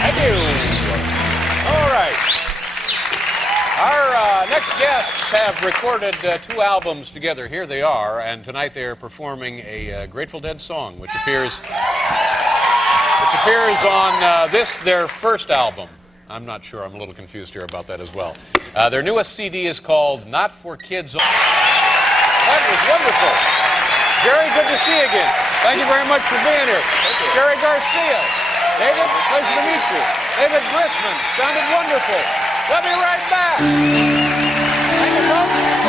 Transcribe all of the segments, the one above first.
Thank you. All right. Our next guests have recorded 2 albums together. Here they are, and tonight they are performing a Grateful Dead song, which appears on their first album. I'm not sure. I'm a little confused here about that as well. Their newest CD is called Not for Kids. That was wonderful. Jerry, good to see you again. Thank you very much for being here. Jerry Garcia. David, pleasure to meet you. David Grisman, sounded wonderful. We'll be right back. Thank you, folks.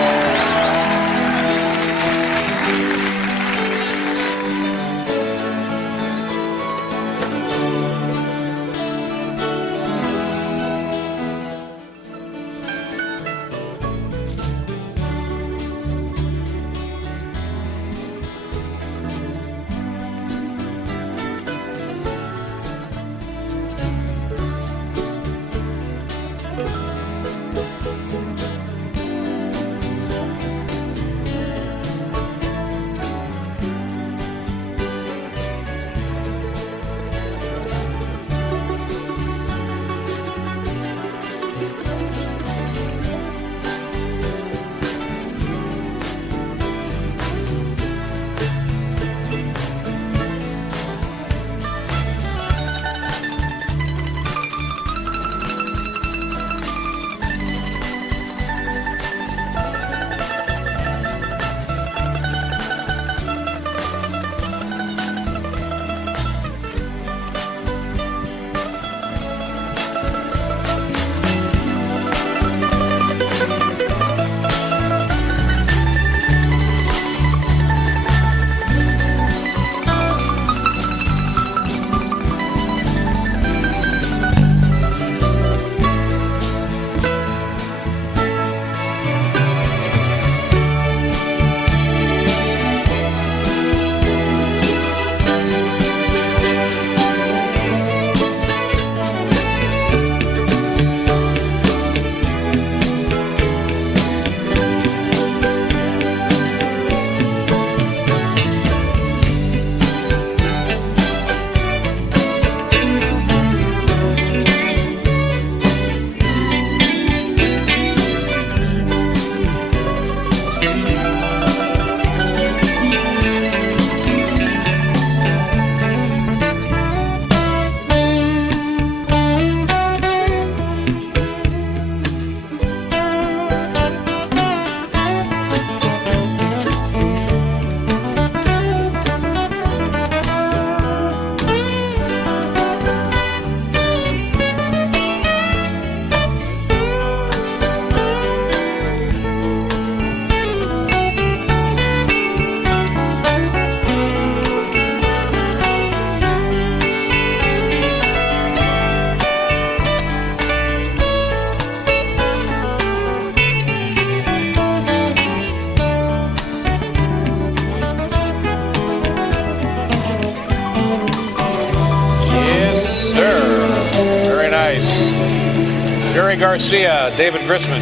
Jerry Garcia, David Grisman.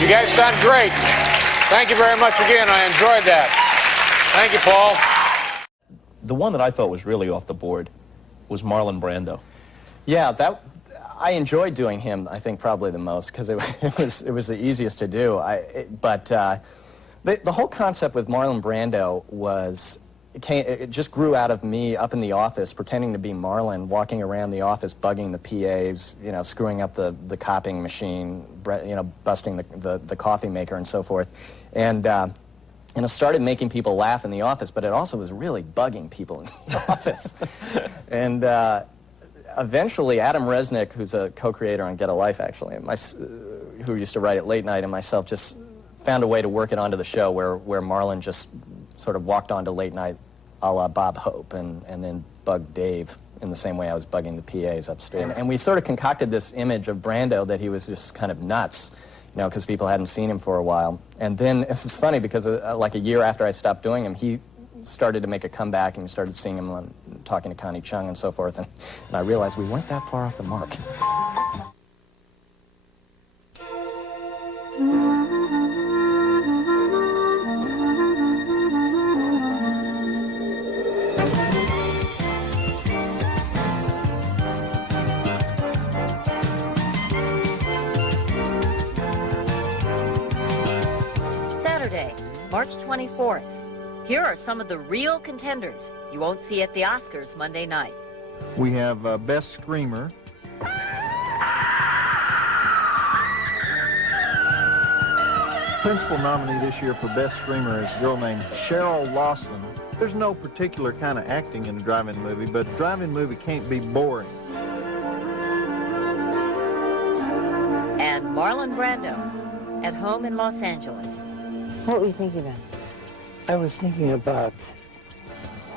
You guys sound great. Thank you very much again. I enjoyed that. Thank you, Paul. The one that I thought was really off the board was Marlon Brando. Yeah, I enjoyed doing him, I think, probably the most, because it was the easiest to do. The whole concept with Marlon Brando was, it just grew out of me up in the office, pretending to be Marlon, walking around the office, bugging the PAs, you know, screwing up the copying machine, you know, busting the coffee maker and so forth. And it started making people laugh in the office, but it also was really bugging people in the office. And eventually, Adam Resnick, who's a co-creator on Get a Life, actually, who used to write it late night, and myself just found a way to work it onto the show where Marlon just sort of walked onto late night a la Bob Hope and then bugged Dave in the same way I was bugging the PAs upstairs. And we sort of concocted this image of Brando that he was just kind of nuts, you know, because people hadn't seen him for a while. And then this is funny because like a year after I stopped doing him, he started to make a comeback, and you started seeing him talking to Connie Chung and so forth, and I realized we weren't that far off the mark. March 24th. Here are some of the real contenders you won't see at the Oscars Monday night. We have Best Screamer. Principal nominee this year for Best Screamer is a girl named Cheryl Lawson. There's no particular kind of acting in a drive-in movie, but a drive-in movie can't be boring. And Marlon Brando at home in Los Angeles. What were you thinking about? I was thinking about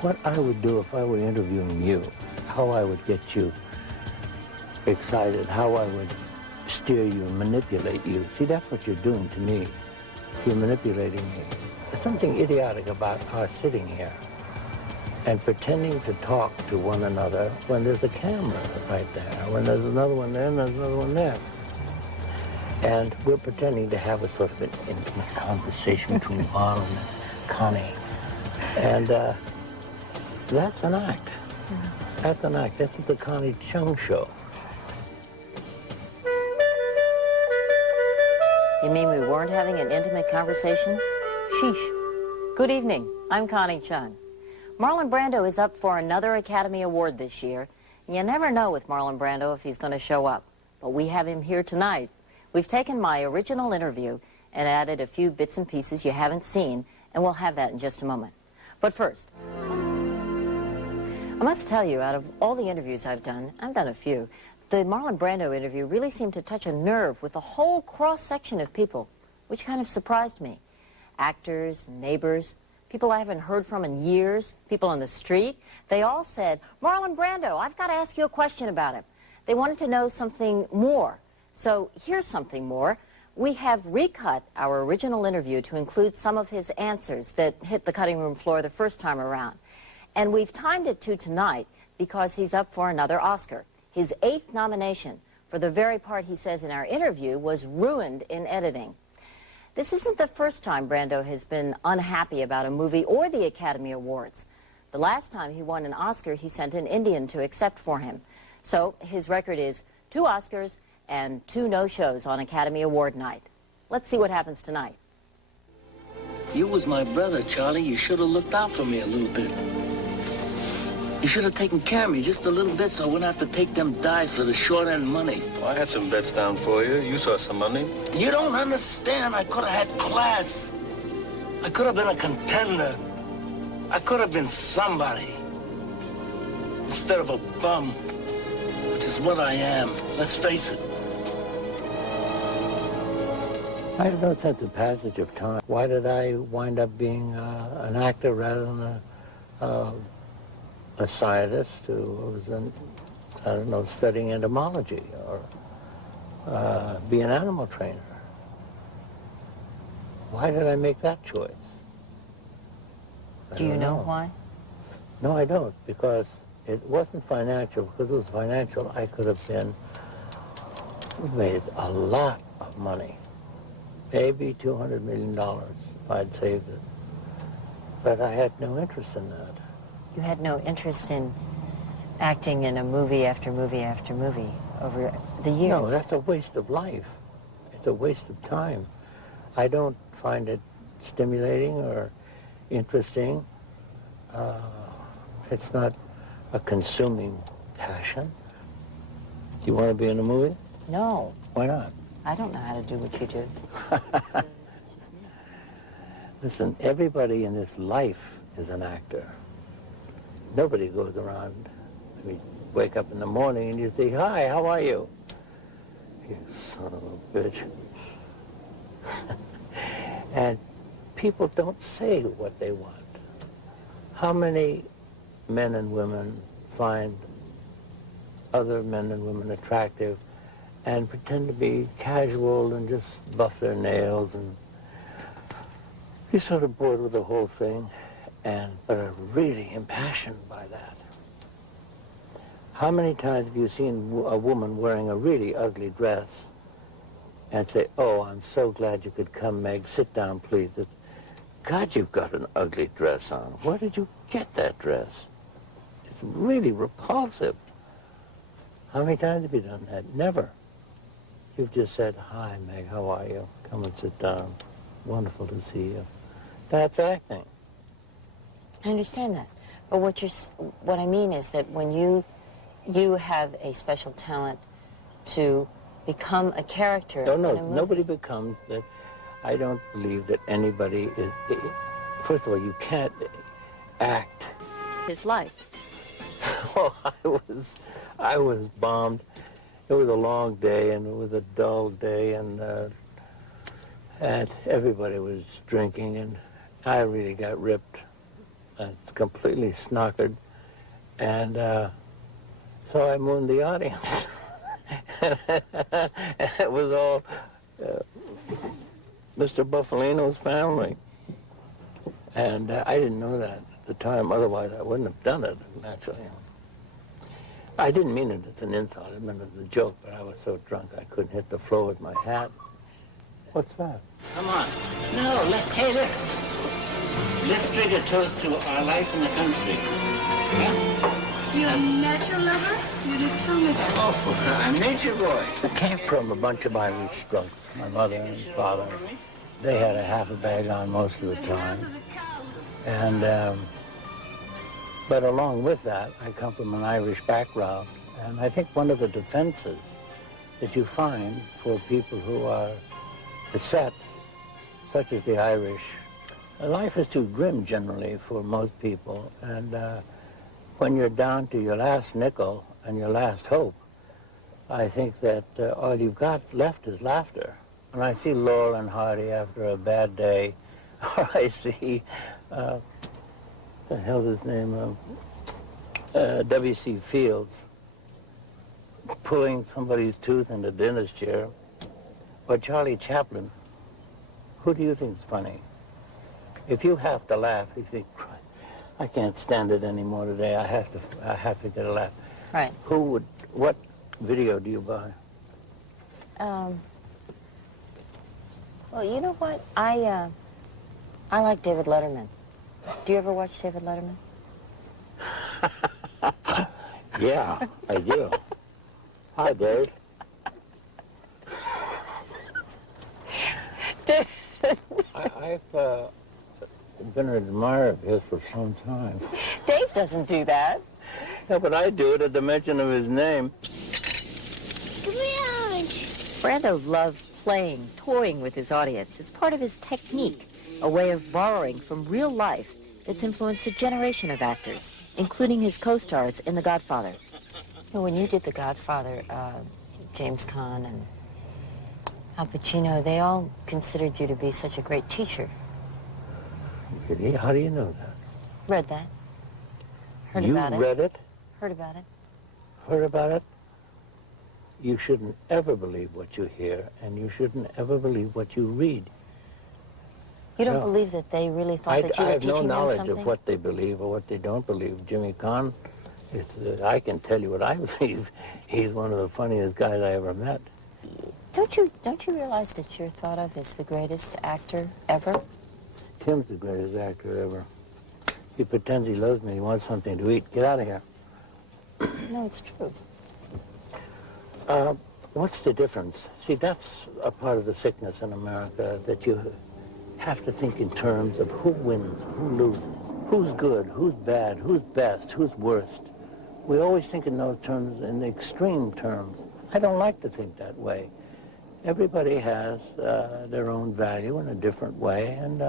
what I would do if I were interviewing you, how I would get you excited, how I would steer you and manipulate you. See, that's what you're doing to me. You're manipulating me. There's something idiotic about our sitting here and pretending to talk to one another when there's a camera right there, when there's another one there and there's another one there. And we're pretending to have a sort of an intimate conversation between Marlon and Connie. And that's an act. That's an act. That's the Connie Chung show. You mean we weren't having an intimate conversation? Sheesh. Good evening. I'm Connie Chung. Marlon Brando is up for another Academy Award this year. You never know with Marlon Brando if he's going to show up. But we have him here tonight. We've taken my original interview and added a few bits and pieces you haven't seen, and we'll have that in just a moment. But first, I must tell you, out of all the interviews I've done a few, the Marlon Brando interview really seemed to touch a nerve with a whole cross-section of people, which kind of surprised me. Actors, neighbors, people I haven't heard from in years, people on the street. They all said, Marlon Brando, I've got to ask you a question about him. They wanted to know something more. So here's something more. We have recut our original interview to include some of his answers that hit the cutting room floor the first time around. And we've timed it to tonight because he's up for another Oscar. His 8th nomination for the very part he says in our interview was ruined in editing. This isn't the first time Brando has been unhappy about a movie or the Academy Awards. The last time he won an Oscar, he sent an Indian to accept for him. So his record is 2 Oscars and 2 no-shows on Academy Award night. Let's see what happens tonight. You was my brother, Charlie. You should have looked out for me a little bit. You should have taken care of me just a little bit so I wouldn't have to take them dives for the short-end money. Well, I had some bets down for you. You saw some money. You don't understand. I could have had class. I could have been a contender. I could have been somebody. Instead of a bum, which is what I am. Let's face it. I have no sense of passage of time. Why did I wind up being an actor rather than a scientist who was, I don't know, studying entomology or be an animal trainer? Why did I make that choice? Do you know why? No, I don't, because it wasn't financial. Because it was financial, I could have made a lot of money. Maybe $200 million if I'd saved it. But I had no interest in that. You had no interest in acting in a movie after movie after movie over the years? No, that's a waste of life. It's a waste of time. I don't find it stimulating or interesting. It's not a consuming passion. Do you want to be in a movie? No. Why not? I don't know how to do what you do. Listen, everybody in this life is an actor. Nobody goes around. I mean, wake up in the morning and you say, hi, how are you? You son of a bitch. And people don't say what they want. How many men and women find other men and women attractive and pretend to be casual and just buff their nails and be sort of bored with the whole thing and are really impassioned by that? How many times have you seen a woman wearing a really ugly dress and say, oh, I'm so glad you could come, Meg, sit down, please. God, you've got an ugly dress on. Where did you get that dress? It's really repulsive. How many times have you done that? Never. You've just said, hi, Meg, how are you? Come and sit down. Wonderful to see you. That's acting. I understand that. But what I mean is that when you have a special talent to become a character. No, in a no, movie. nobody becomes that. I don't believe that anybody is. First of all, you can't act. His life. So I was bombed. It was a long day, and it was a dull day, and everybody was drinking, and I really got ripped, completely snockered, and so I mooned the audience. It was all Mr. Buffalino's family, and I didn't know that at the time. Otherwise, I wouldn't have done it, naturally. I didn't mean it as an insult. I meant it as a joke, but I was so drunk I couldn't hit the floor with my hat. What's that? Come on. No, hey, listen. Let's drink a toast to our life in the country. Yeah? You're a nature lover? You did tell me that. Oh, for I'm a nature boy. I came from a bunch of Irish drunks. My mother and father. They had a half a bag on most of the time. And, but along with that, I come from an Irish background. And I think one of the defenses that you find for people who are beset, such as the Irish, life is too grim generally for most people. And when you're down to your last nickel and your last hope, I think that all you've got left is laughter. When I see Laurel and Hardy after a bad day, or I see, the hell is his name, W.C. Fields pulling somebody's tooth in the dentist chair, or Charlie Chaplin, who do you think is funny? If you have to laugh, you think, I can't stand it anymore today. I have to get a laugh. Right. What video do you buy? Well, you know what? I like David Letterman. Do you ever watch David Letterman? Yeah, I do. Hi, Dave. I've been an admirer of his for some time. Dave doesn't do that. Yeah, but I do it at the mention of his name. Come on. Brando loves playing, toying with his audience. It's part of his technique, a way of borrowing from real life that's influenced a generation of actors, including his co-stars in The Godfather. You know, when you did The Godfather, James Caan and Al Pacino, they all considered you to be such a great teacher. Really? How do you know that? Read that. Heard You about it. read it? Heard about it. Heard about it? You shouldn't ever believe what you hear, and you shouldn't ever believe what you read. You don't No. believe that they really thought that you were teaching I have no knowledge them something? of what they believe or what they don't believe. Jimmy Caan, I can tell you what I believe. He's one of the funniest guys I ever met. Don't you realize that you're thought of as the greatest actor ever? Tim's the greatest actor ever. He pretends he loves me. He wants something to eat. Get out of here. No, it's true. What's the difference? See, that's a part of the sickness in America, that you have to think in terms of who wins, who loses, who's good, who's bad, who's best, who's worst. We always think in those terms, in the extreme terms. I don't like to think that way. Everybody has their own value in a different way, and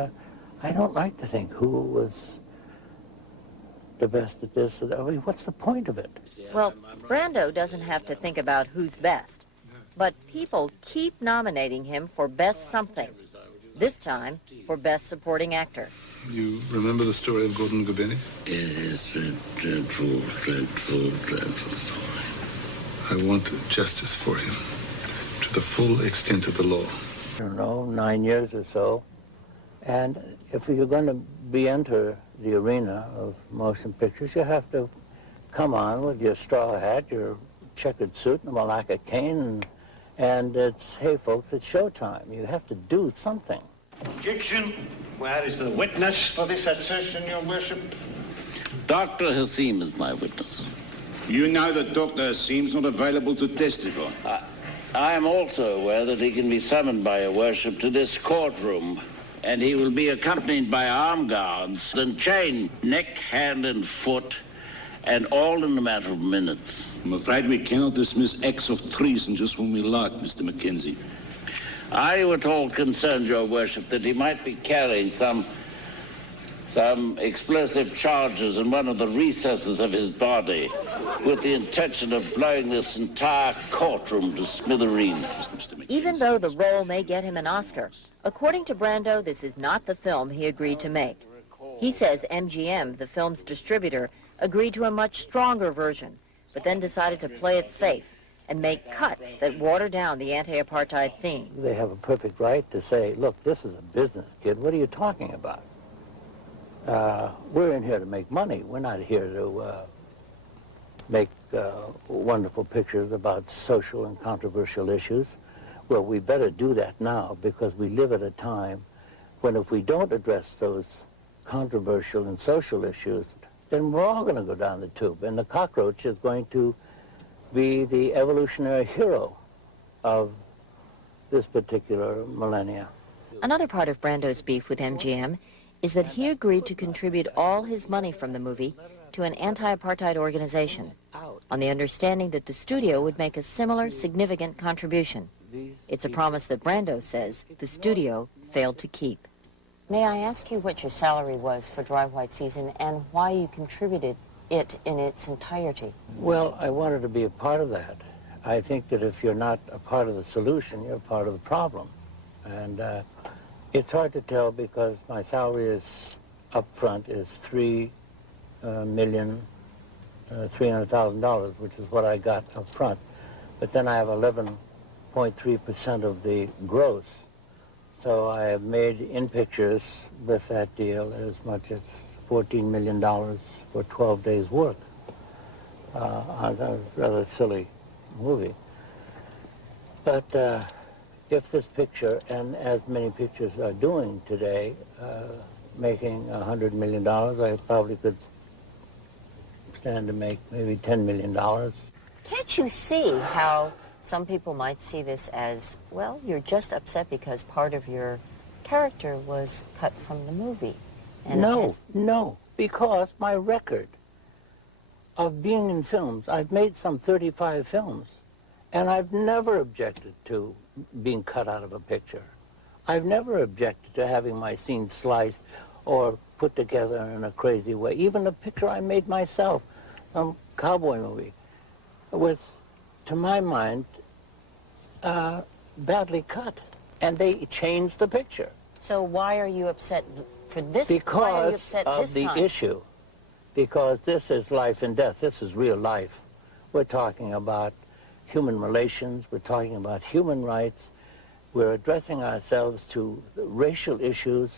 I don't like to think who was the best at this or that. I mean, what's the point of it? Well, Brando doesn't have to think about who's best, but people keep nominating him for Best Something. This time, for Best Supporting Actor. You remember the story of Gordon Gabini? Yes, dreadful, dreadful, dreadful story. I want justice for him to the full extent of the law. I don't know, 9 years or so. And if you're going to enter the arena of motion pictures, you have to come on with your straw hat, your checkered suit, and a malacca cane, and it's, hey folks, it's showtime. You have to do something. Objection. Where is the witness for this assertion, Your Worship? Dr. Hasim is my witness. You know that Dr. Hasim's not available to testify. I am also aware that he can be summoned by Your Worship to this courtroom and he will be accompanied by armed guards and chained neck, hand, and foot, and all in a matter of minutes. I'm afraid we cannot dismiss acts of treason just when we like, Mr. Mackenzie. Are you at all concerned, Your Worship, that he might be carrying some explosive charges in one of the recesses of his body with the intention of blowing this entire courtroom to smithereens? Even though the role may get him an Oscar, according to Brando, this is not the film he agreed to make. He says MGM, the film's distributor, agreed to a much stronger version, but then decided to play it safe and make cuts that water down the anti-apartheid theme. They have a perfect right to say, look, this is a business, kid. What are you talking about? We're in here to make money. We're not here to make wonderful pictures about social and controversial issues. Well, we better do that now because we live at a time when if we don't address those controversial and social issues, then we're all going to go down the tube. And the cockroach is going to be the evolutionary hero of this particular millennia. Another part of Brando's beef with MGM is that he agreed to contribute all his money from the movie to an anti-apartheid organization, on the understanding that the studio would make a similar significant contribution. It's a promise that Brando says the studio failed to keep. May I ask you what your salary was for Dry White Season and why you contributed it in its entirety? Well, I wanted to be a part of that. I think that if you're not a part of the solution, you're part of the problem. And it's hard to tell because my salary is up front is $3,300,000, which is what I got up front. But then I have 11.3% of the gross. So I have made in pictures with that deal as much as $14 million for 12 days' work on a rather silly movie. But if this picture, and as many pictures are doing today, making $100 million, I probably could stand to make maybe $10 million. Can't you see how some people might see this as, well, you're just upset because part of your character was cut from the movie? And No, because my record of being in films, I've made some 35 films, and I've never objected to being cut out of a picture. I've never objected to having my scenes sliced or put together in a crazy way. Even a picture I made myself, some cowboy movie, was, to my mind, badly cut, and they changed the picture. So why are you upset for this? Why are you upset Because this of the time? issue. Because this is life and death. This is real life. We're talking about human relations. We're talking about human rights. We're addressing ourselves to racial issues,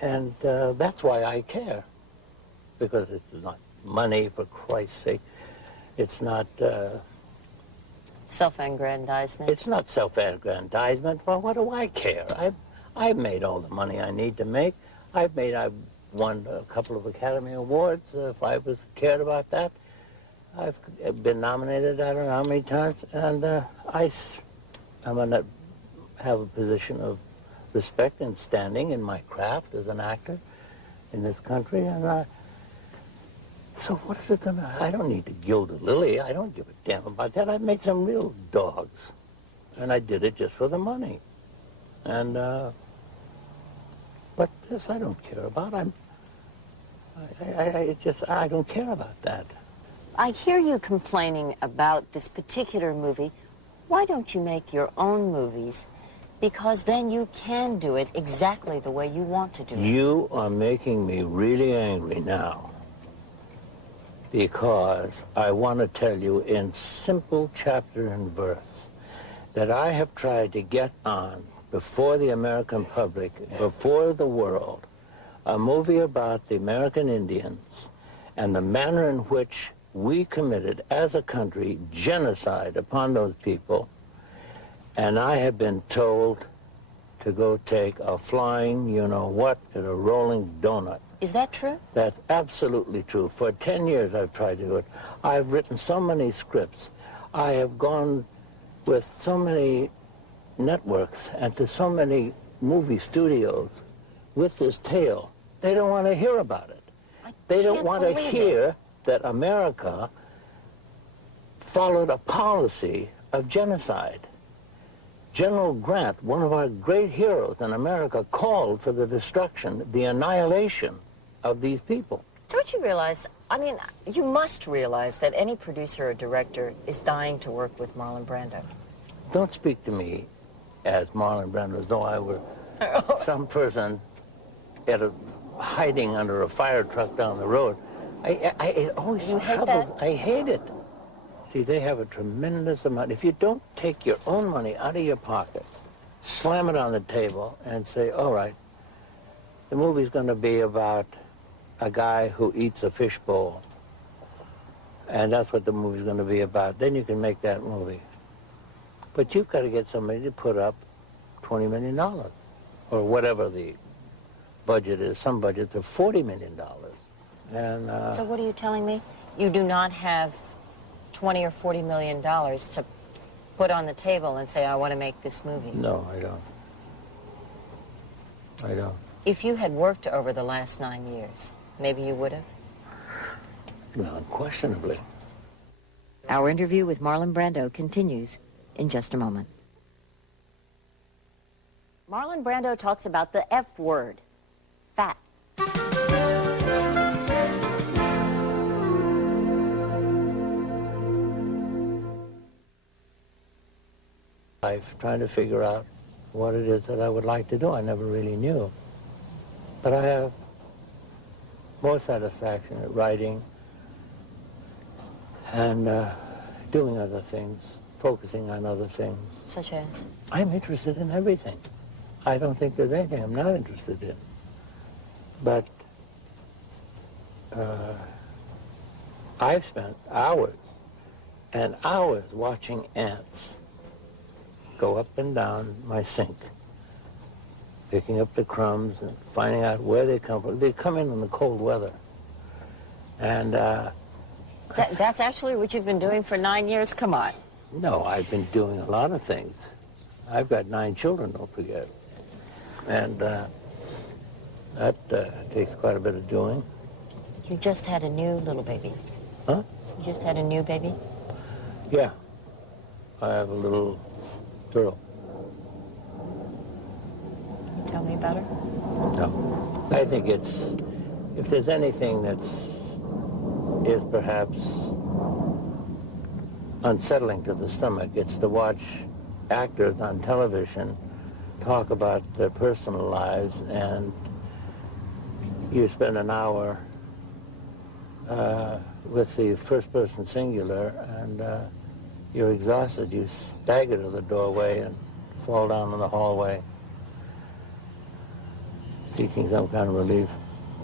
and that's why I care. Because it's not money, for Christ's sake. It's not... self-aggrandizement? It's not self-aggrandizement. Well, what do I care? I've made all the money I need to make. I've won a couple of Academy Awards. If I cared about that, I've been nominated I don't know how many times, and I'm going to have a position of respect and standing in my craft as an actor in this country, and so what is it going to... I don't need to gild a lily. I don't give a damn about that. I've made some real dogs, and I did it just for the money. And, but this I don't care about. I don't care about that. I hear you complaining about this particular movie. Why don't you make your own movies? Because then you can do it exactly the way you want to do it. You are making me really angry now, because I want to tell you in simple chapter and verse that I have tried to get on before the American public, before the world, a movie about the American Indians and the manner in which we committed as a country genocide upon those people, and I have been told to go take a flying you-know-what at a rolling donut. Is that true? That's absolutely true. For 10 years I've tried to do it. I've written so many scripts. I have gone with so many networks and to so many movie studios with this tale, they don't want to hear about it. They don't want to hear that America followed a policy of genocide. General Grant, one of our great heroes in America, called for the destruction, the annihilation of these people. Don't you realize, I mean, you must realize that any producer or director is dying to work with Marlon Brando. Don't speak to me as Marlon Brando as though I were some person hiding under a fire truck down the road. It always troubles. I hate it. See, they have a tremendous amount. If you don't take your own money out of your pocket, slam it on the table, and say, all right, the movie's going to be about a guy who eats a fishbowl, and that's what the movie's going to be about, then you can make that movie. But you've got to get somebody to put up $20 million, or whatever the budget is. Some budgets are $40 million. And, so what are you telling me? You do not have $20 or $40 million to put on the table and say, I want to make this movie? No, I don't. If you had worked over the last 9 years, maybe you would have? Well, unquestionably. Our interview with Marlon Brando continues in just a moment. Marlon Brando talks about the F word, fat. Life, trying to figure out what it is that I would like to do. I never really knew. But I have more satisfaction at writing and doing other things, focusing on other things. Such as? I'm interested in everything. I don't think there's anything I'm not interested in. But I've spent hours and hours watching ants go up and down my sink, picking up the crumbs and finding out where they come from. They come in the cold weather. And that's actually what you've been doing for 9 years? Come on. No, I've been doing a lot of things. I've got 9 children, don't forget. And that takes quite a bit of doing. You just had a new little baby. Huh? You just had a new baby? Yeah. I have a little girl. Can you tell me about her? No. I think it's, if there's anything that is perhaps unsettling to the stomach, it's to watch actors on television talk about their personal lives, and you spend an hour with the first person singular, and you're exhausted. You stagger to the doorway and fall down in the hallway, seeking some kind of relief.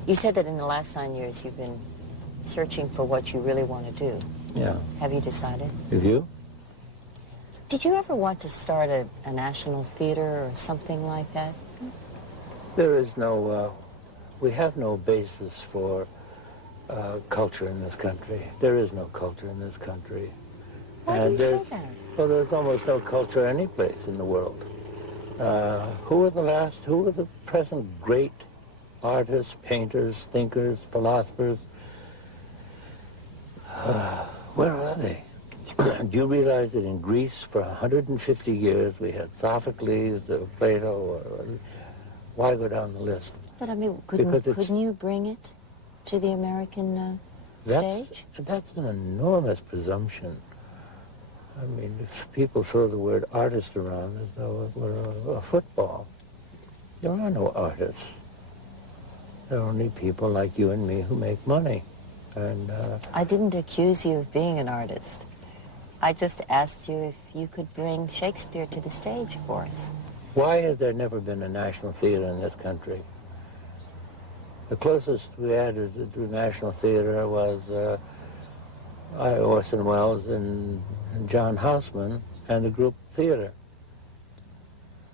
You said that in the last 9 years you've been searching for what you really want to do. Yeah. Have you decided? Have you? Did you ever want to start a national theater or something like that? There is no, we have no basis for culture in this country. There is no culture in this country. Why do you say that? Well, there's almost no culture any place in the world. Who are the present great artists, painters, thinkers, philosophers? Where are they? Do you realize that in Greece for 150 years we had Sophocles, Plato, why go down the list? But I mean, couldn't you bring it to the American stage? That's an enormous presumption. I mean, if people throw the word artist around as though it were a football, there are no artists. There are only people like you and me who make money. And I didn't accuse you of being an artist. I just asked you if you could bring Shakespeare to the stage for us. Why has there never been a national theater in this country? The closest we had to national theater was Orson Welles and John Houseman and the group theater.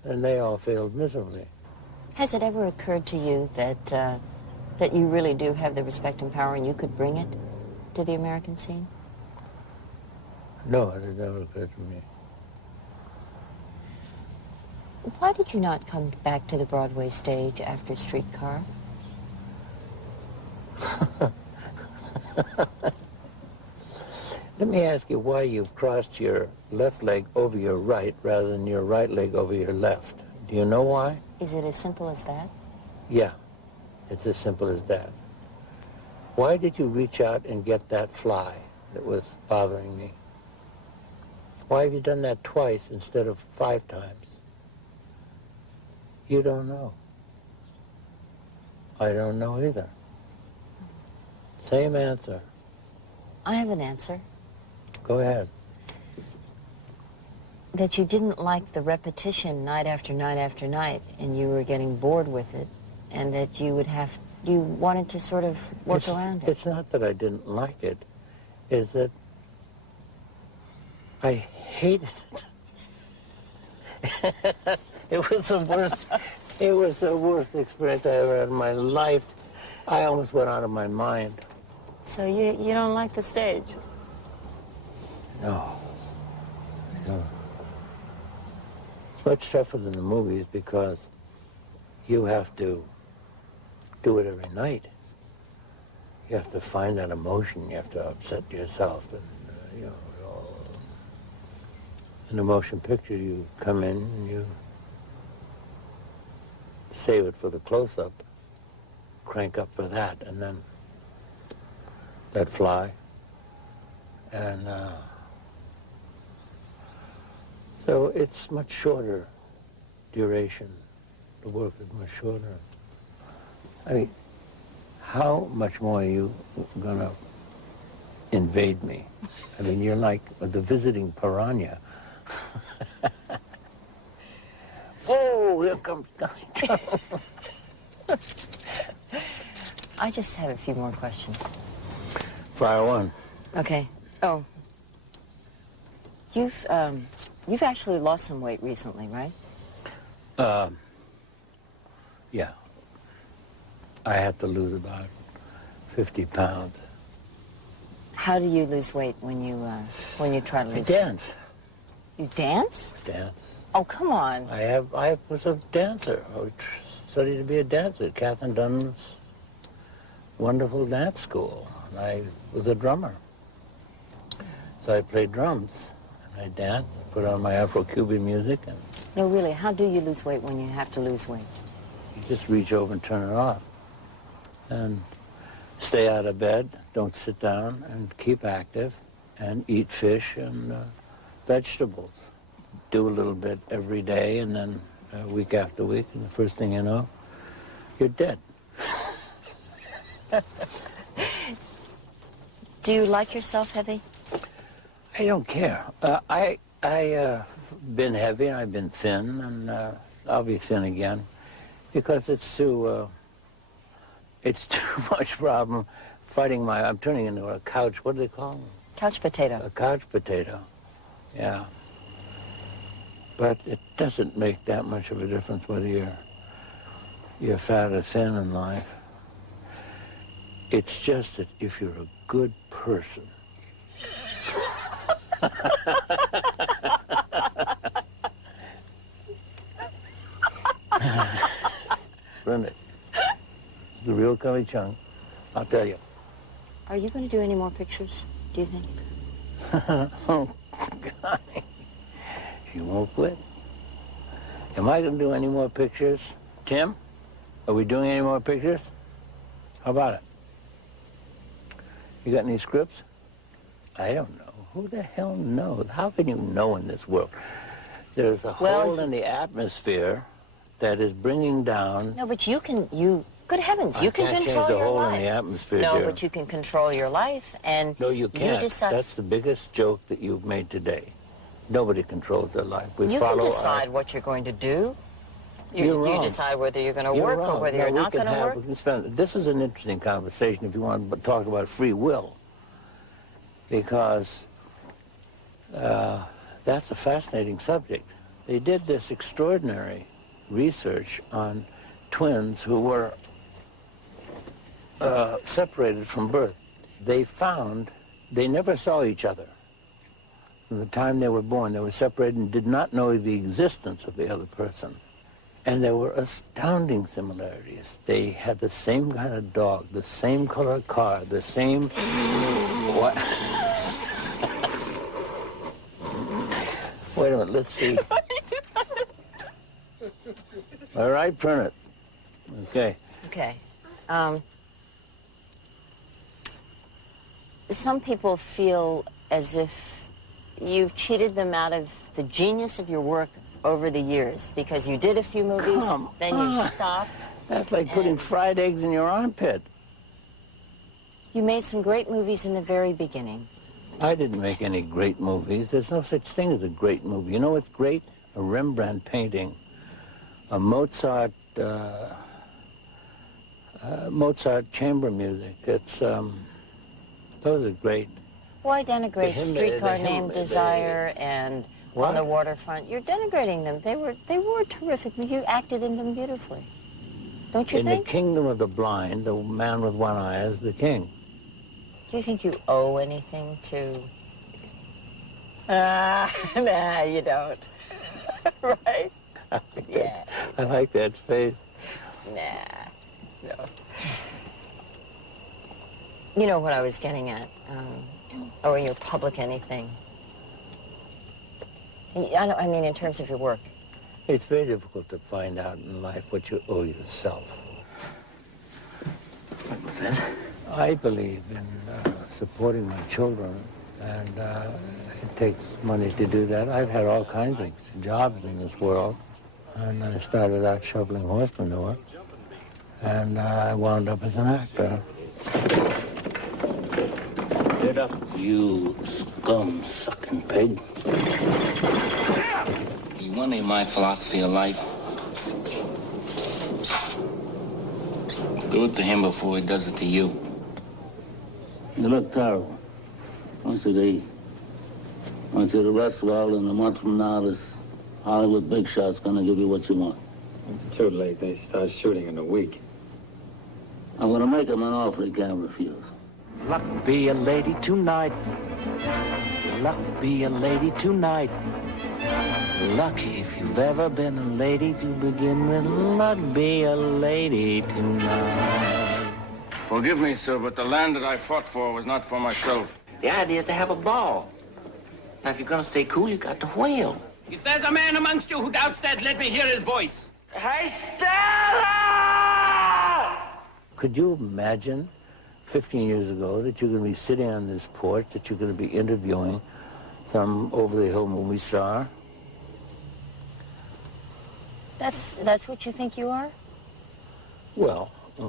And they all failed miserably. Has it ever occurred to you that, that you really do have the respect and power and you could bring it to the American scene? No, it has never occurred to me. Why did you not come back to the Broadway stage after Streetcar? Let me ask you why you've crossed your left leg over your right rather than your right leg over your left. Do you know why? Is it as simple as that? Yeah, it's as simple as that. Why did you reach out and get that fly that was bothering me? Why have you done that twice instead of 5 times? You don't know. I don't know either. Same answer. I have an answer. Go ahead. That you didn't like the repetition night after night after night, and you were getting bored with it, and that you wanted to sort of work around it. It's not that I didn't like it, it's that I hated it. It was the worst experience I ever had in my life. I almost went out of my mind. So you don't like the stage? No. It's much tougher than the movies because you have to do it every night. You have to find that emotion. You have to upset yourself. And, in a motion picture, you come in and you save it for the close-up, crank up for that, and then let fly. And so it's much shorter duration. The work is much shorter. I mean, how much more are you gonna invade me? I mean, you're like the visiting piranha. Whoa, here comes Donnie. I just have a few more questions. Fire one. Okay. Oh. You've actually lost some weight recently, right? Yeah. I had to lose about 50 pounds. How do you lose weight when you try to lose weight? I dance. You dance? Dance. Oh, come on. I was a dancer. I studied to be a dancer at Catherine Dunham's wonderful dance school. And I was a drummer. So I played drums, and I danced, put on my Afro-Cuban music. And No, really, how do you lose weight when you have to lose weight? you just reach over and turn it off. And stay out of bed, don't sit down, and keep active, and eat fish and vegetables. Do a little bit every day, and then week after week, and the first thing you know, you're dead. Do you like yourself heavy? I don't care. I been heavy, I've been thin, and I'll be thin again, because it's too much problem fighting I'm turning into a couch, what do they call them? Couch potato. A couch potato, yeah. But it doesn't make that much of a difference whether you're fat or thin in life. It's just that if you're a good person, Brenda, the real Cummy Chung, I'll tell you. Are you going to do any more pictures, do you think? Oh, God. She won't quit. Am I going to do any more pictures? Tim, are we doing any more pictures? How about it? You got any scripts? I don't know. Who the hell knows? How can you know in this world? There's a hole in the atmosphere that is bringing down... No, but good heavens, you can control your life. I can't change the hole in the atmosphere, No, dear. but you can control your life, and No, you can't. decide... That's the biggest joke that you've made today. Nobody controls their life. You can decide what you're going to do. You decide whether you're going to work or whether you're not going to work. This is an interesting conversation if you want to talk about free will, because that's a fascinating subject. They did this extraordinary research on twins who were separated from birth. They found they never saw each other. From the time they were born, they were separated and did not know the existence of the other person. And there were astounding similarities. They had the same kind of dog, the same color car, the same... What? Wait a minute, let's see. All right, print it. Okay. Okay. Some people feel as if you've cheated them out of the genius of your work over the years because you did a few movies, then you stopped. That's like putting fried eggs in your armpit. You made some great movies in the very beginning. I didn't make any great movies. There's no such thing as a great movie. You know what's great? A Rembrandt painting, a Mozart chamber music. It's those are great. Why denigrate Streetcar Named Desire and What? On the Waterfront? You're denigrating them. They were terrific. You acted in them beautifully. Don't you In think? the kingdom of the blind, the man with one eye is the king. Do you think you owe anything to... Nah, you don't. Right? Yeah. I like that face. Nah, no. You know what I was getting at? Or your public anything. I mean, in terms of your work. It's very difficult to find out in life what you owe yourself. What was that? I believe in supporting my children, and it takes money to do that. I've had all kinds of jobs in this world, and I started out shoveling horse manure, and I wound up as an actor. Get up, you scum-sucking pig. You want to hear my philosophy of life? Do it to him before he does it to you. You look terrible. I want you to eat. I want you to rest well, and a month from now, this Hollywood big shot's gonna give you what you want. It's too late. They start shooting in a week. I'm gonna make him an offer he can't refuse. Luck be a lady tonight. Luck be a lady tonight. Lucky if you've ever been a lady to begin with. Luck be a lady tonight. Forgive me, sir, but the land that I fought for was not for myself. The idea is to have a ball. Now, if you're gonna stay cool, you got to whale. If there's a man amongst you who doubts that, let me hear his voice. Hey, Stella! Could you imagine 15 years ago that you're going to be sitting on this porch, that you're going to be interviewing some over-the-hill movie star? That's what you think you are? Well, I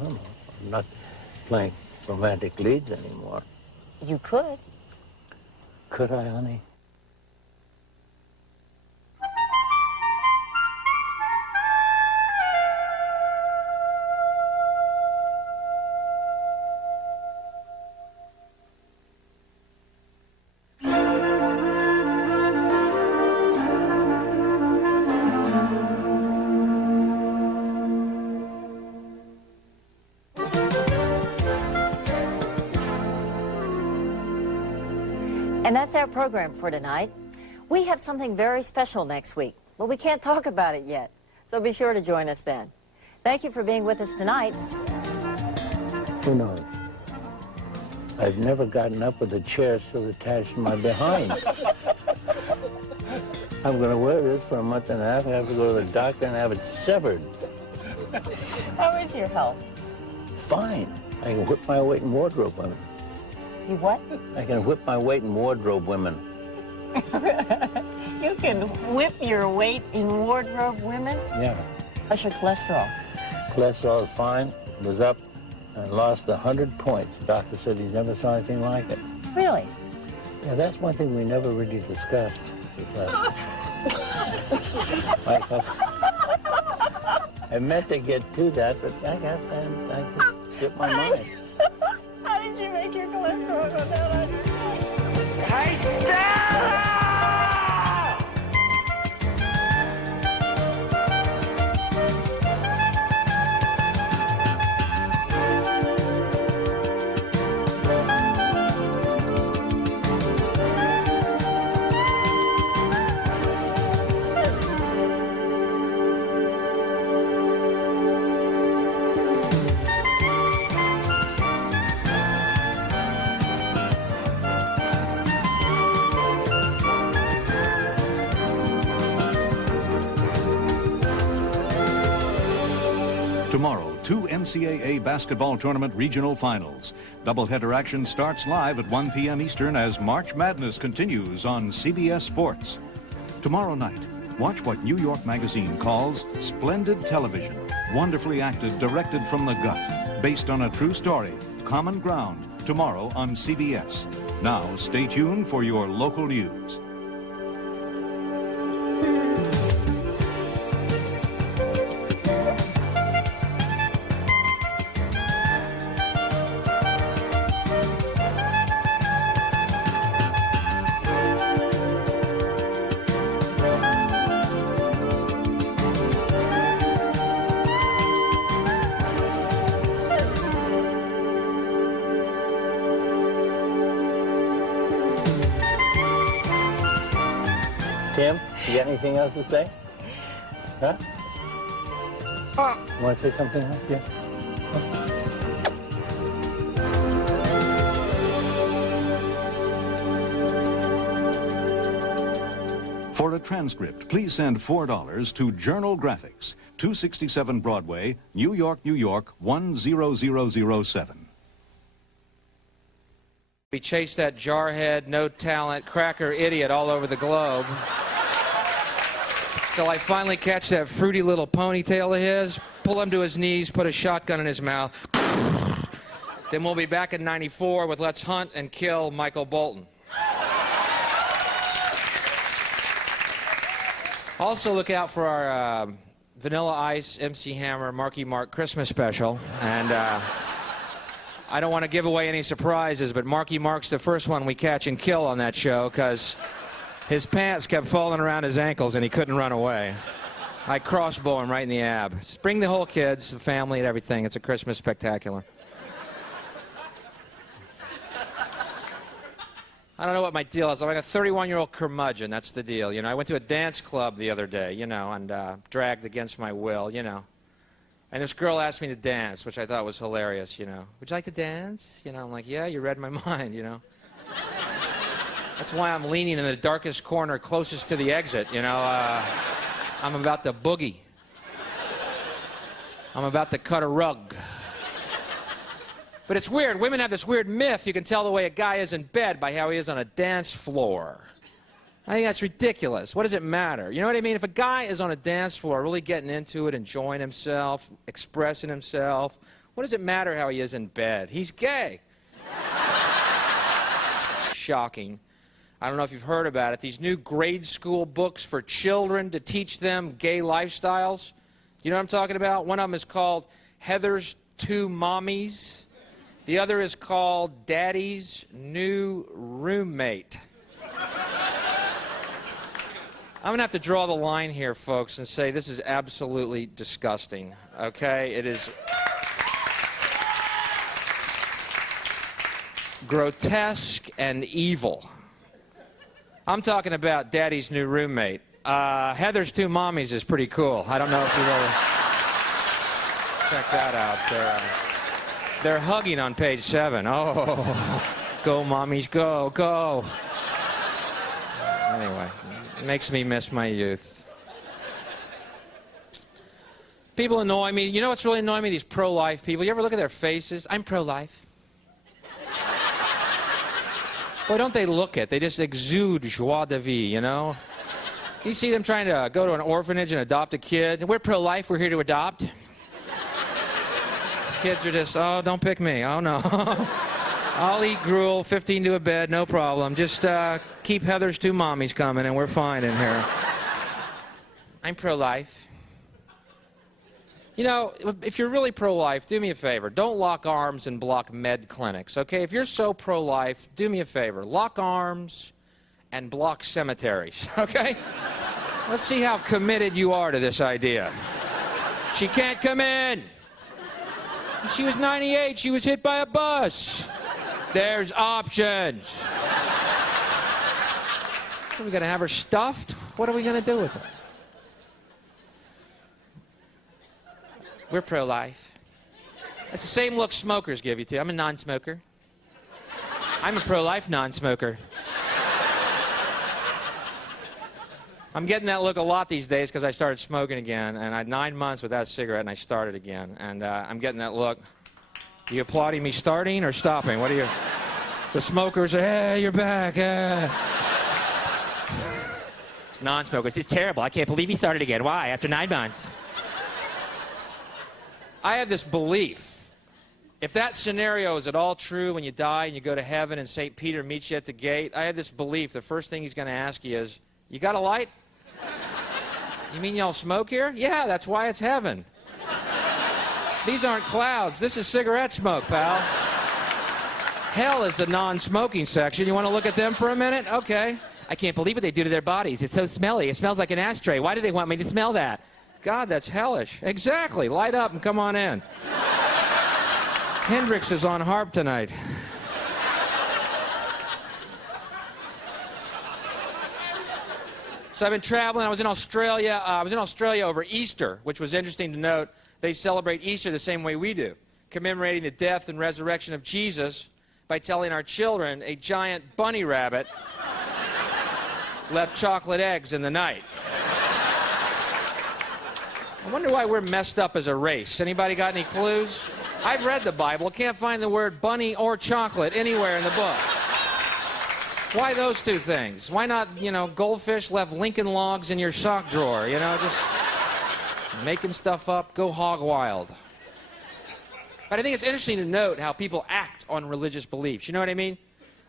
don't know. I'm not playing romantic leads anymore. You could. Could I, honey? And that's our program for tonight. We have something very special next week, but we can't talk about it yet. So be sure to join us then. Thank you for being with us tonight. Who knows? I've never gotten up with a chair still attached to my behind. I'm going to wear this for a month and a half. I have to go to the doctor and have it severed. How is your health? Fine. I can whip my weight in wardrobe women. You what? I can whip my weight in wardrobe women. You can whip your weight in wardrobe women? Yeah. How's your cholesterol? Cholesterol is fine. Was up and lost 100 points. The doctor said he's never saw anything like it. Really? Yeah, that's one thing we never really discussed. I meant to get to that, but I just slipped my mind. How did you make your cholesterol go down? Hey, Stella! 2 NCAA basketball tournament regional finals. Doubleheader action starts live at 1 p.m. Eastern as March Madness continues on CBS Sports. Tomorrow night, watch what New York Magazine calls splendid television, wonderfully acted, directed from the gut, based on a true story, Common Ground, tomorrow on CBS. Now, stay tuned for your local news. Tim, you got anything else to say? Huh? Want to say something else? Yeah. For a transcript, please send $4 to Journal Graphics, 267 Broadway, New York, New York, 10007. We chased that jarhead, no talent, cracker idiot all over the globe. Till I finally catch that fruity little ponytail of his, pull him to his knees, put a shotgun in his mouth. Then we'll be back in '94 with Let's Hunt and Kill Michael Bolton. Also look out for our Vanilla Ice, MC Hammer, Marky Mark Christmas special. And I don't want to give away any surprises, but Marky Mark's the first one we catch and kill on that show because his pants kept falling around his ankles and he couldn't run away. I crossbow him right in the ab. Bring the whole kids, the family, and everything. It's a Christmas spectacular. I don't know what my deal is. I'm like a 31-year-old curmudgeon. That's the deal. You know, I went to a dance club the other day, you know, and dragged against my will, you know. And this girl asked me to dance, which I thought was hilarious, you know. Would you like to dance? You know, I'm like, yeah, you read my mind, you know. That's why I'm leaning in the darkest corner closest to the exit, you know. I'm about to boogie. I'm about to cut a rug. But it's weird. Women have this weird myth. You can tell the way a guy is in bed by how he is on a dance floor. I think that's ridiculous. What does it matter? You know what I mean? If a guy is on a dance floor really getting into it, enjoying himself, expressing himself, what does it matter how he is in bed? He's gay. Shocking. I don't know if you've heard about it. These new grade school books for children to teach them gay lifestyles. You know what I'm talking about? One of them is called Heather's Two Mommies. The other is called Daddy's New Roommate. I'm going to have to draw the line here, folks, and say this is absolutely disgusting, okay? It is grotesque and evil. I'm talking about Daddy's New Roommate. Heather's Two Mommies is pretty cool. I don't know if you really check that out. They're hugging on page 7. Oh, go, mommies, go, go. Anyway, it makes me miss my youth. People annoy me. You know what's really annoying me? These pro-life people. You ever look at their faces? I'm pro-life. Boy, don't they look it? They just exude joie de vivre, you know? You see them trying to go to an orphanage and adopt a kid. We're pro-life. We're here to adopt. Kids are just, oh, don't pick me. Oh, no. I'll eat gruel, 15 to a bed, no problem. Just keep Heather's Two Mommies coming, and we're fine in here. I'm pro-life. You know, if you're really pro-life, do me a favor. Don't lock arms and block med clinics, okay? If you're so pro-life, do me a favor. Lock arms and block cemeteries, okay? Let's see how committed you are to this idea. She can't come in. She was 98. She was hit by a bus. There's options. Are we going to have her stuffed? What are we going to do with her? We're pro-life. That's the same look smokers give you, too. I'm a non-smoker. I'm a pro-life non-smoker. I'm getting that look a lot these days because I started smoking again, and I had 9 months without a cigarette, and I started again. And I'm getting that look. Are you applauding me starting or stopping? What are you? The smokers are, hey, you're back. Non-smokers, it's terrible. I can't believe he started again. Why? After 9 months. I have this belief. If that scenario is at all true when you die and you go to heaven and St. Peter meets you at the gate, I have this belief the first thing he's going to ask you is, you got a light? You mean y'all smoke here? Yeah, that's why it's heaven. These aren't clouds. This is cigarette smoke, pal. Hell is the non-smoking section. You want to look at them for a minute? Okay. I can't believe what they do to their bodies. It's so smelly. It smells like an ashtray. Why do they want me to smell that? God, that's hellish. Exactly. Light up and come on in. Hendrix is on harp tonight. So I've been traveling. I was in Australia. Over Easter, which was interesting to note. They celebrate Easter the same way we do, commemorating the death and resurrection of Jesus by telling our children a giant bunny rabbit left chocolate eggs in the night. I wonder why we're messed up as a race. Anybody got any clues? I've read the Bible. Can't find the word bunny or chocolate anywhere in the book. Why those two things? Why not, goldfish left Lincoln Logs in your sock drawer? Just making stuff up, go hog wild. But I think it's interesting to note how people act on religious beliefs. You know what I mean?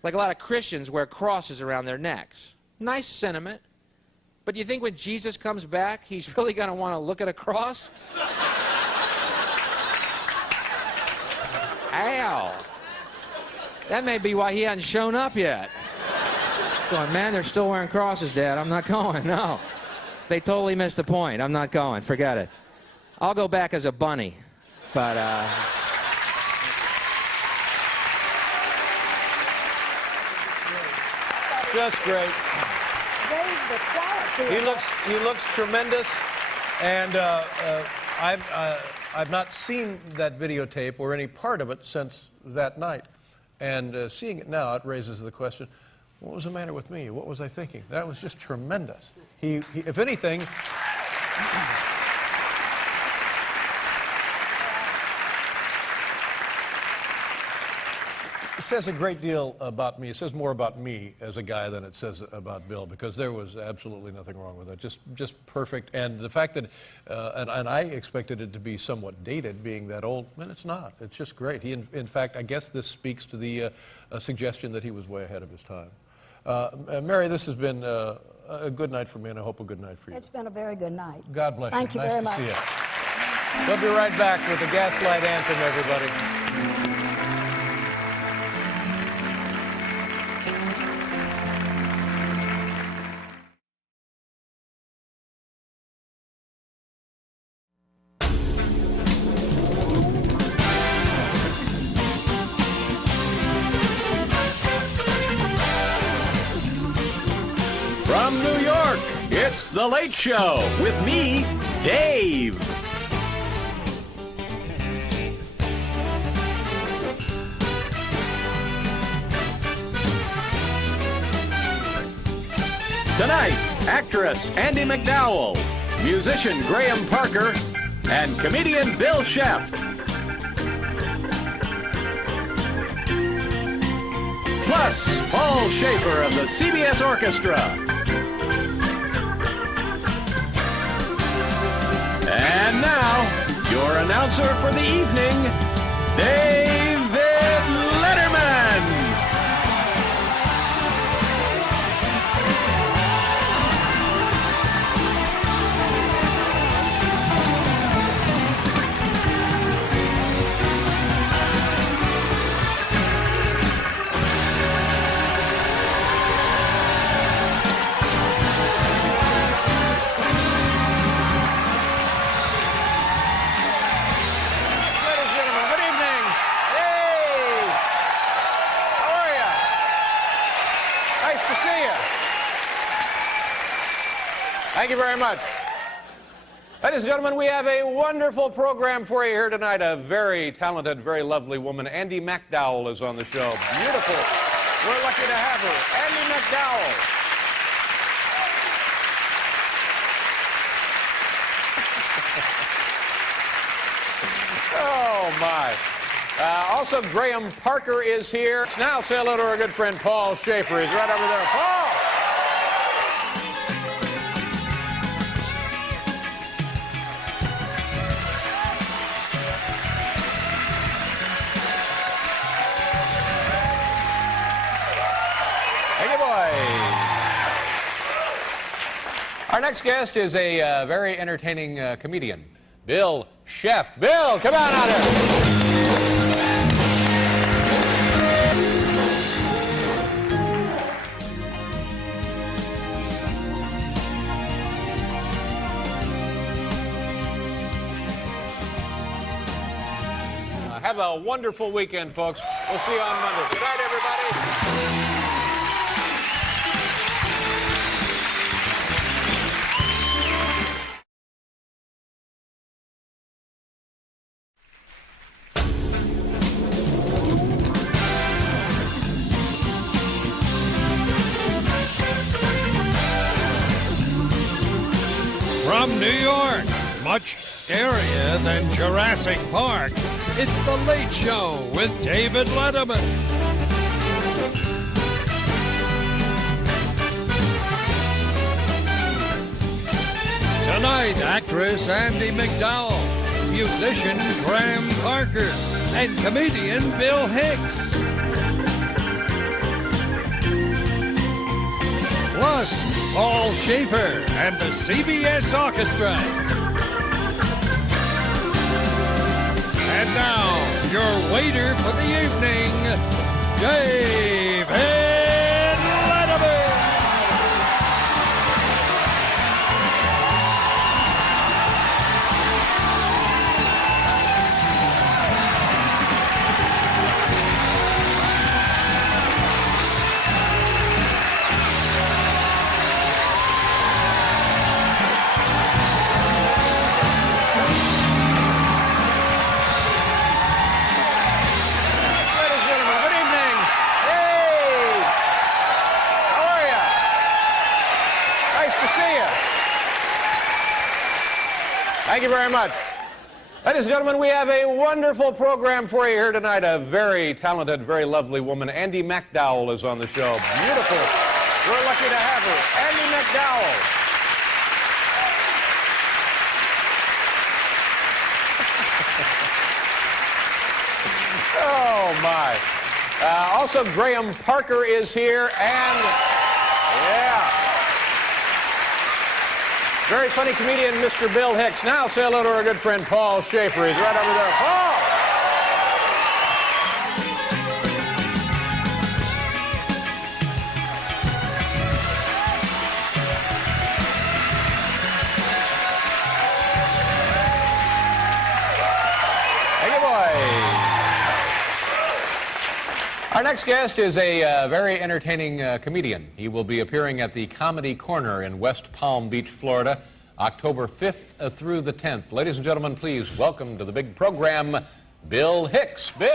Like a lot of Christians wear crosses around their necks. Nice sentiment. But do you think when Jesus comes back, he's really going to want to look at a cross? Ow. That may be why he hasn't shown up yet. Going, man, they're still wearing crosses, Dad. I'm not going, no. They totally missed the point. I'm not going. Forget it. I'll go back as a bunny. But, Just great. He looks tremendous, and I've not seen that videotape or any part of it since that night, and seeing it now, it raises the question: what was the matter with me? What was I thinking? That was just tremendous. He if anything. It says a great deal about me. It says more about me as a guy than it says about Bill, because there was absolutely nothing wrong with it. Just perfect. And the fact that, and I expected it to be somewhat dated, being that old, and it's not. It's just great. He, in fact, I guess this speaks to the suggestion that he was way ahead of his time. Mary, this has been a good night for me, and I hope a good night for you. It's been a very good night. God bless you. Thank you very much. Nice to see you. We'll be right back with the Gaslight Anthem, everybody. From New York, it's The Late Show with me, Dave. Tonight, actress Andy McDowell, musician Graham Parker, and comedian Bill Sept. Plus, Paul Schaefer of the CBS Orchestra. And now, your announcer for the evening, David Letterman. Thank you very much. Ladies and gentlemen, we have a wonderful program for you here tonight. A very talented, very lovely woman, Andy McDowell, is on the show. Beautiful. We're lucky to have her. Andy McDowell. my. Also, Graham Parker is here. Now say hello to our good friend Paul Schaefer. He's right over there. Paul! Thank you, boys. Our next guest is a very entertaining comedian, Bill Sept. Bill, come on out here. Have a wonderful weekend, folks. We'll see you on Monday. Good night, everybody. From New York, much scarier than Jurassic Park, it's The Late Show with David Letterman. Tonight, actress Andie MacDowell, musician Graham Parker, and comedian Bill Hicks. Plus, Paul Schaefer and the CBS Orchestra. And now, your waiter for the evening, David Letterman. Thank you very much. Ladies and gentlemen, we have a wonderful program for you here tonight. A very talented, very lovely woman, Andie MacDowell, is on the show. Beautiful. We're lucky to have her. Andie MacDowell. Oh, my. Also, Graham Parker is here, and, yeah. Very funny comedian, Mr. Bill Hicks. Now say hello to our good friend Paul Schaefer. He's right over there. Paul! Thank you, boy. Our next guest is a very entertaining comedian. He will be appearing at the Comedy Corner in West Palm Beach, Florida, October 5th through the 10th. Ladies and gentlemen, please welcome to the big program, Bill Hicks. Bill!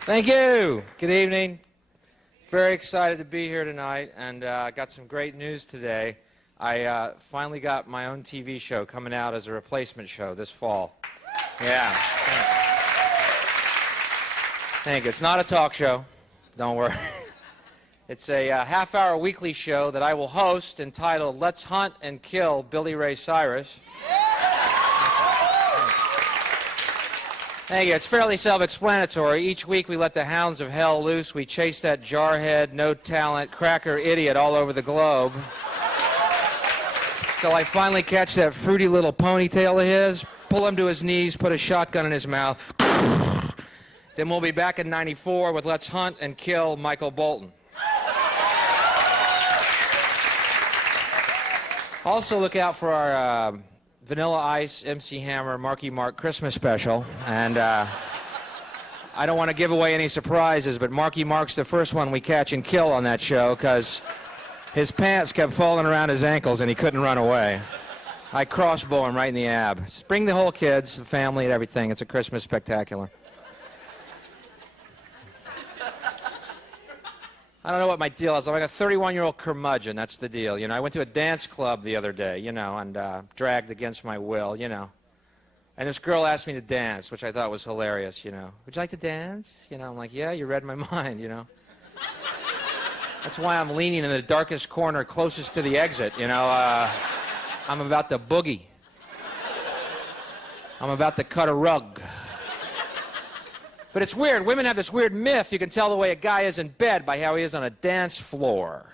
Thank you. Good evening. Very excited to be here tonight, and got some great news today. I finally got my own TV show coming out as a replacement show this fall. Yeah. Thank you. It's not a talk show. Don't worry. It's a half-hour weekly show that I will host entitled Let's Hunt and Kill Billy Ray Cyrus. Thank you. It's fairly self-explanatory. Each week we let the hounds of hell loose. We chase that jarhead, no-talent, cracker idiot all over the globe. Till I finally catch that fruity little ponytail of his, pull him to his knees, put a shotgun in his mouth. Then we'll be back in '94 with Let's Hunt and Kill Michael Bolton. Also look out for our Vanilla Ice, MC Hammer, Marky Mark Christmas special. And I don't want to give away any surprises, but Marky Mark's the first one we catch and kill on that show because his pants kept falling around his ankles and he couldn't run away. I crossbow him right in the ab. Bring the whole kids, the family, and everything. It's a Christmas spectacular. I don't know what my deal is. I'm like a 31-year-old curmudgeon. That's the deal. You know, I went to a dance club the other day, you know, and dragged against my will, you know. And this girl asked me to dance, which I thought was hilarious, you know. Would you like to dance? You know, I'm like, yeah, you read my mind, you know. That's why I'm leaning in the darkest corner closest to the exit, you know. I'm about to boogie. I'm about to cut a rug. But it's weird. Women have this weird myth. You can tell the way a guy is in bed by how he is on a dance floor.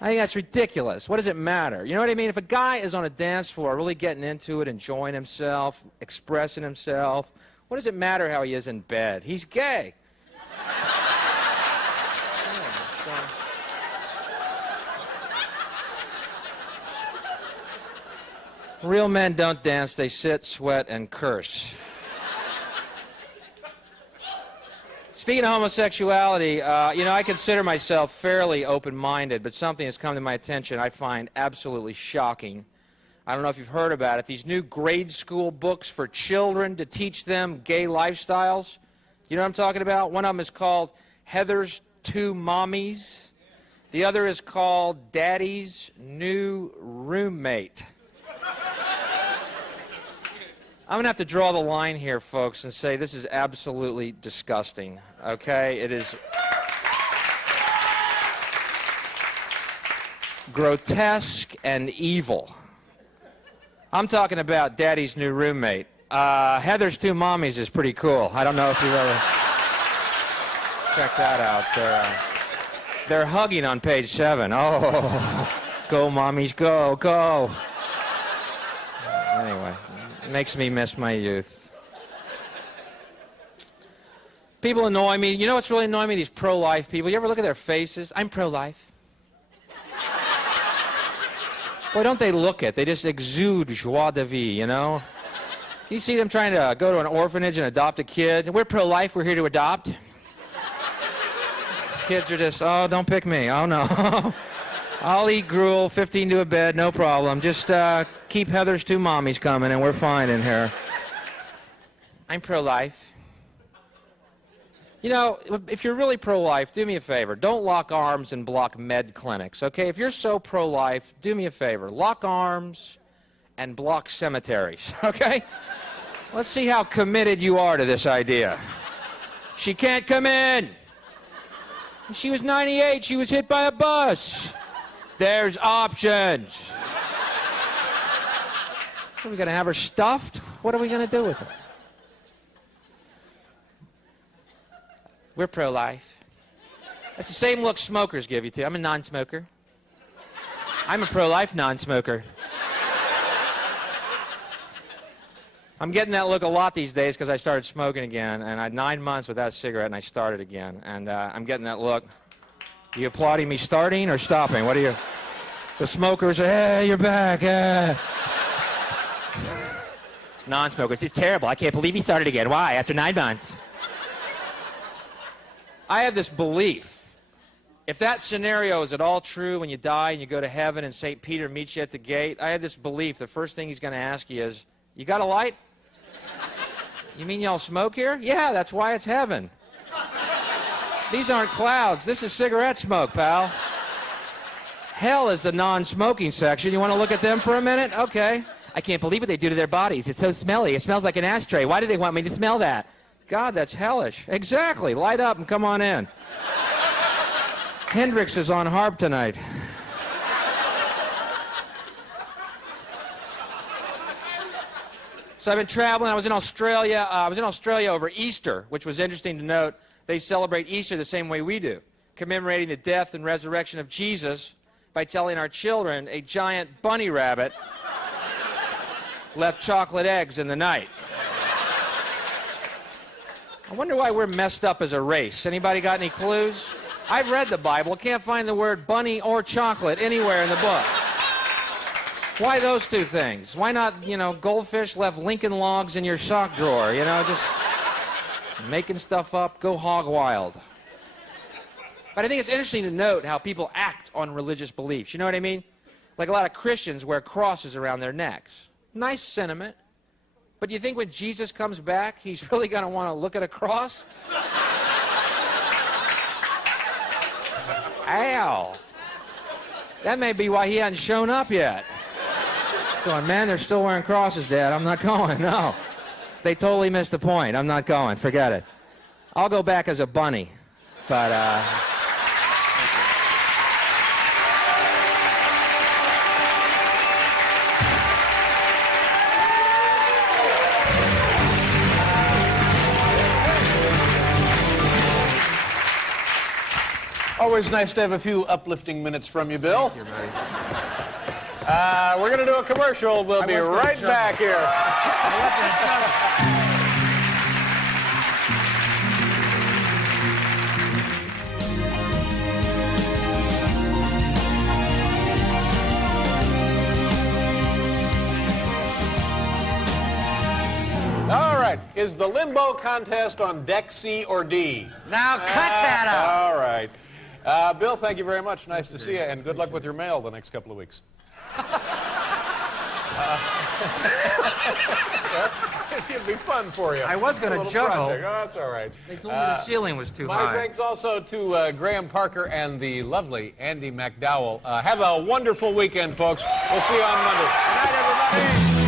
I think that's ridiculous. What does it matter? You know what I mean? If a guy is on a dance floor really getting into it, enjoying himself, expressing himself, what does it matter how he is in bed? He's gay. Real men don't dance. They sit, sweat, and curse. Speaking of homosexuality, you know, I consider myself fairly open-minded, but something has come to my attention I find absolutely shocking. I don't know if you've heard about it. These new grade school books for children to teach them gay lifestyles. You know what I'm talking about? One of them is called Heather's Two Mommies. The other is called Daddy's New Roommate. I'm going to have to draw the line here, folks, and say this is absolutely disgusting, okay? It is grotesque and evil. I'm talking about Daddy's New Roommate. Heather's Two Mommies is pretty cool. I don't know if you've ever checked that out. They're hugging on page 7. Oh, go, mommies, go, go. Anyway. It makes me miss my youth. People annoy me. You know what's really annoying me? These pro-life people. You ever look at their faces? I'm pro-life. Boy, don't they look it. They just exude joie de vivre, you know? You see them trying to go to an orphanage and adopt a kid. We're pro-life. We're here to adopt. Kids are just, oh, don't pick me. Oh, no. I'll eat gruel, 15 to a bed, no problem. Just keep Heather's Two Mommies coming, and we're fine in here. I'm pro-life. You know, if you're really pro-life, do me a favor. Don't lock arms and block med clinics, okay? If you're so pro-life, do me a favor. Lock arms and block cemeteries, okay? Let's see how committed you are to this idea. She can't come in. She was 98. She was hit by a bus. There's options. Are we going to have her stuffed? What are we going to do with her? We're pro-life. That's the same look smokers give you, too. I'm a non-smoker. I'm a pro-life non-smoker. I'm getting that look a lot these days because I started smoking again, and I had 9 months without a cigarette, and I started again. And I'm getting that look. Are you applauding me starting or stopping? What are you? The smokers are, hey, you're back. Non-smokers, it's terrible. I can't believe he started again. Why? After 9 months. I have this belief. If that scenario is at all true when you die and you go to heaven and St. Peter meets you at the gate, I have this belief the first thing he's going to ask you is, you got a light? You mean y'all smoke here? Yeah, that's why it's heaven. These aren't clouds. This is cigarette smoke, pal. Hell is the non-smoking section. You want to look at them for a minute? Okay. I can't believe what they do to their bodies. It's so smelly. It smells like an ashtray. Why do they want me to smell that? God, that's hellish. Exactly. Light up and come on in. Hendrix is on harp tonight. So I've been traveling. I was in Australia. Over Easter, which was interesting to note. They celebrate Easter the same way we do, commemorating the death and resurrection of Jesus by telling our children a giant bunny rabbit left chocolate eggs in the night. I wonder why we're messed up as a race. Anybody got any clues? I've read the Bible. Can't find the word bunny or chocolate anywhere in the book. Why those two things? Why not, goldfish left Lincoln Logs in your sock drawer? Just making stuff up, go hog wild. But I think it's interesting to note how people act on religious beliefs. You know what I mean? Like a lot of Christians wear crosses around their necks. Nice sentiment. But do you think when Jesus comes back, he's really going to want to look at a cross? Al. That may be why he hadn't shown up yet. He's going, man, they're still wearing crosses, Dad. I'm not going, no. They totally missed the point. I'm not going. Forget it. I'll go back as a bunny. But, Always nice to have a few uplifting minutes from you, Bill. Thank you, buddy. We're going to do a commercial. We'll be right back here. All right. Is the limbo contest on deck C or D? Now cut that out. All right. Bill, thank you very much. Nice to see you, and good luck with your mail the next couple of weeks. It'd be fun for you. I was going to juggle. Project. Oh, that's all right. They told me the ceiling was too high. My thanks also to Graham Parker and the lovely Andy McDowell. Have a wonderful weekend, folks. We'll see you on Monday. Good night, everybody.